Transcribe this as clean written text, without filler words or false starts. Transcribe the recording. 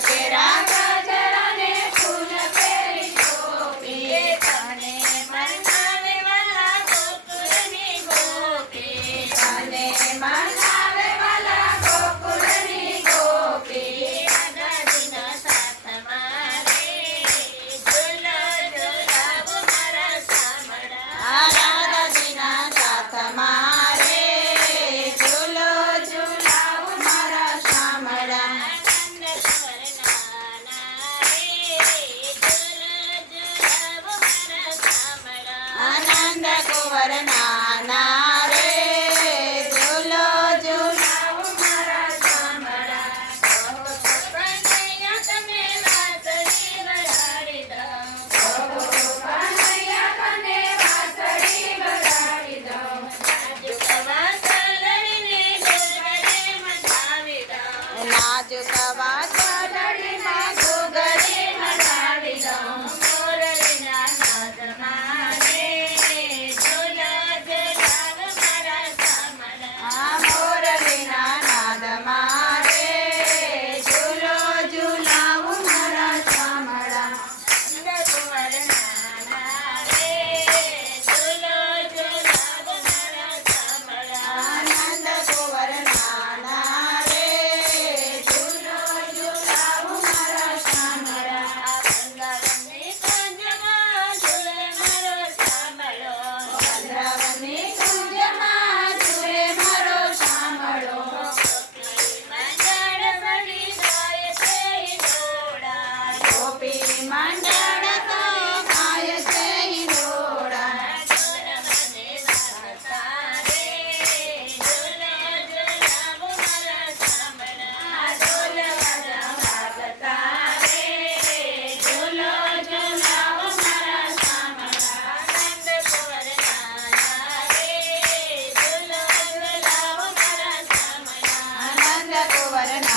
કેરા ગજરા ને ફૂલ પહેરી ટોપી તને મનાવે વાલા ગોકુળની ગોપી તને મનાવે વાલા ગોકુળની ગોપી દાદાજીના સાથમાં રે ઝૂલો ઝૂલાવ મારા સામડા દાદાજીના સાથમાં રે ઝૂલો ઝૂલાવ મારા સામડા આનંદ કુંવર નાના રે ઝૂલો ઝૂલાવ મારા સામડા કહો તો કનૈયા તમે વાંસળી વગાડી દો કહો તો કનૈયા તને વાંસળી વગાડી દો નાજુક વાંસળીને ઘોઘરે મઢાવી દો નાજુક વાંસળીમાં ઘોઘરે મઢાવી દો મોરલીના નાદમાં રે ઝૂલો ઝૂલાવ મારા સામડા મોરલીના નાદમાં રે ઝૂલો ઝૂલાવ મારા સામડા કુંવર નાના રે ઝૂલો ઝૂલાવ મારા સામડા આનંદ કુંવર નાના રે ઝૂલો ઝૂલાવ મારા સામડા વૃંદાવનની કુંજમાં ઝૂલે મારો સાંભળો વૃંદાવનની કુંજમાં ઝૂલે મારો સાંભળો મંડળ વળી ગાય છે હિંડોળા ગોપી મંડળ તો ગાય છે હિંડોળા ઢોલ મને વાગતા રે ઝૂલો ઝૂલાવ મારા સાંભળા ઢોલ વાજા વાગતા રે ઝૂલો ઝૂલાવ મારા સાંભળા આનંદ કુંવર નાના રે ઝૂલો ઝૂલાવ મારા સાંભળા આનંદ કુંવર